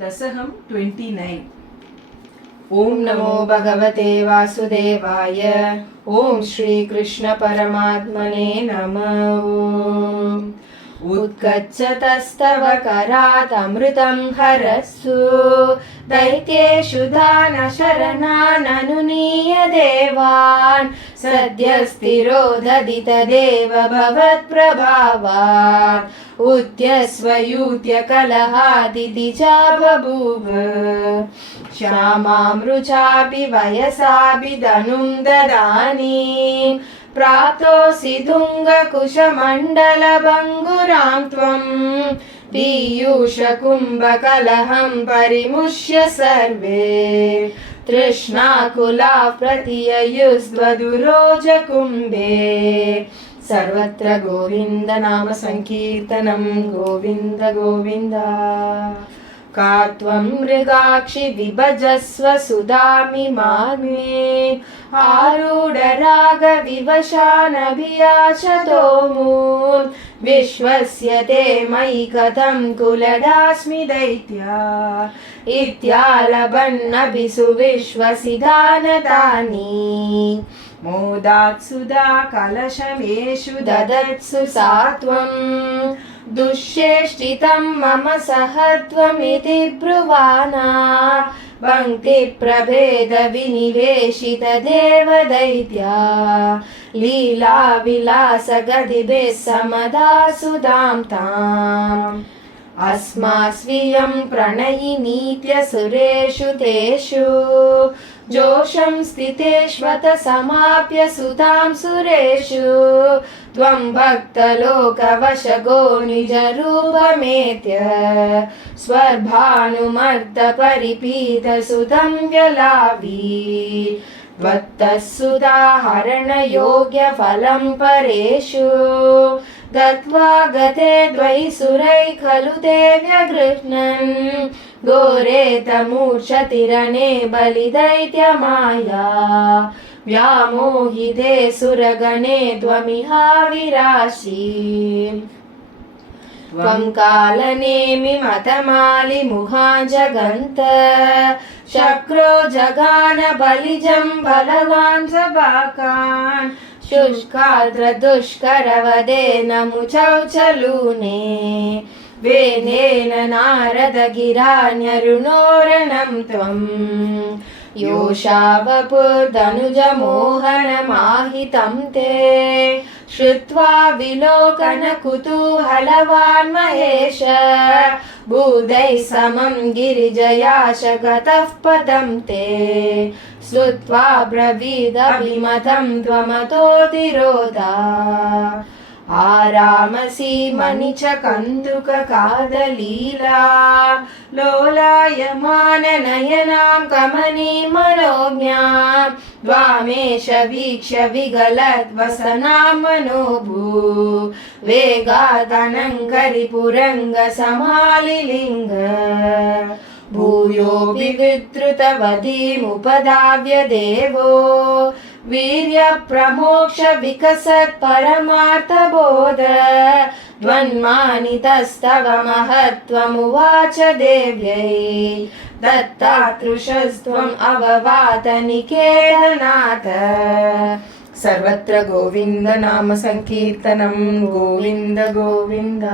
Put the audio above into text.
दशकं 29। ओम नमो भगवते वासुदेवाय। ओम श्री कृष्ण परमात्मने नमः। उत्कच्छतस्तव करात् अमृतं हरस्सु दैत्येषु दानशरणाननुनीय देवान् सद्यस्तिरोदधि तदेव भवत्प्रभावात् उद्यस्वयूत्य कलहादिति च बभूव श्यामामृचापि वयसापि धनुं ददानि प्राप्तोऽसि तुङ्गकुशमण्डलभङ्गुरां त्वं पीयूषकुम्भकलहं परिमुष्य सर्वे तृष्णाकुलाः प्रतिययुस्त्वदुरोजकुम्भे। सर्वत्र गोविन्द नाम संकीर्तनं गोविन्द गोविन्द। का त्वं मृगाक्षि विभजस्व सुधामि माग्ने आरूढरागविवशानभियाचतो मून् विश्वस्य ते मयि कथं कुलडास्मि दैत्या इत्यालभन्नभिषु विश्वसिधानतानि मोदात्सुधा कलशमेषु ददत्सु सा त्वं दुश्चेष्टितं मम सहत्वमिति ब्रुवाना पङ्क्तिप्रभेद विनिवेशित देवदैत्या लीला विलास गतिभिः समदा सुधां ताम् अस्मास्वियं प्रणयिनीत्य सुरेषु तेषु जोषं स्थितेष्वत समाप्य सुतां सुरेषु त्वं भक्तलोकवशगो निजरूपमेत्य स्वर्भानुमर्दपरिपीतसुतं व्यलावी त्वत्तः सुधाहरणयोग्यफलं परेषु गत्वा गते द्वैसुरै खलु ते व्यगृह्णन् घोरेतमूर्छतिरणे बलिदैत्यमाया व्यामोहिते सुरगणे त्वमिहाविरासि त्वं कालनेमि मतमालिमुहा जगन्त शक्रो जगान बलिजं बलवान् सबाकान् शुष्काद्र दुष्करवदेन मुचौ चलूने वेनेन नारद गिरान्यरुणोरणं त्वं योषावपुर्धनुजमोहनमाहितं ते श्रुत्वा विलोकन कुतूहलवान् महेश भूदैः समं गिरिजयाश गतः पदं ते श्रुत्वा ब्रवीदभिमतं त्वमतोतिरोधा आरामसि मणिच कन्दुककादलीला लोलायमाननयनां कमनीमनोज्ञां त्वामेष वीक्ष्य विगलद्वसनां मनोभू वेगादनङ्करिपुरङ्गसमालिलिङ्ग भूयोऽपि विद्रुतवधीमुपधाव्य देवो वीर्यप्रमोक्ष विकसत् परमार्थबोध द्वन्मानितस्तव महत्त्वमुवाच देव्यै दत्तातृषस्त्वम् अववात निकेतनाथ। सर्वत्र गोविन्द नाम संकीर्तनं गोविन्द गोविन्द।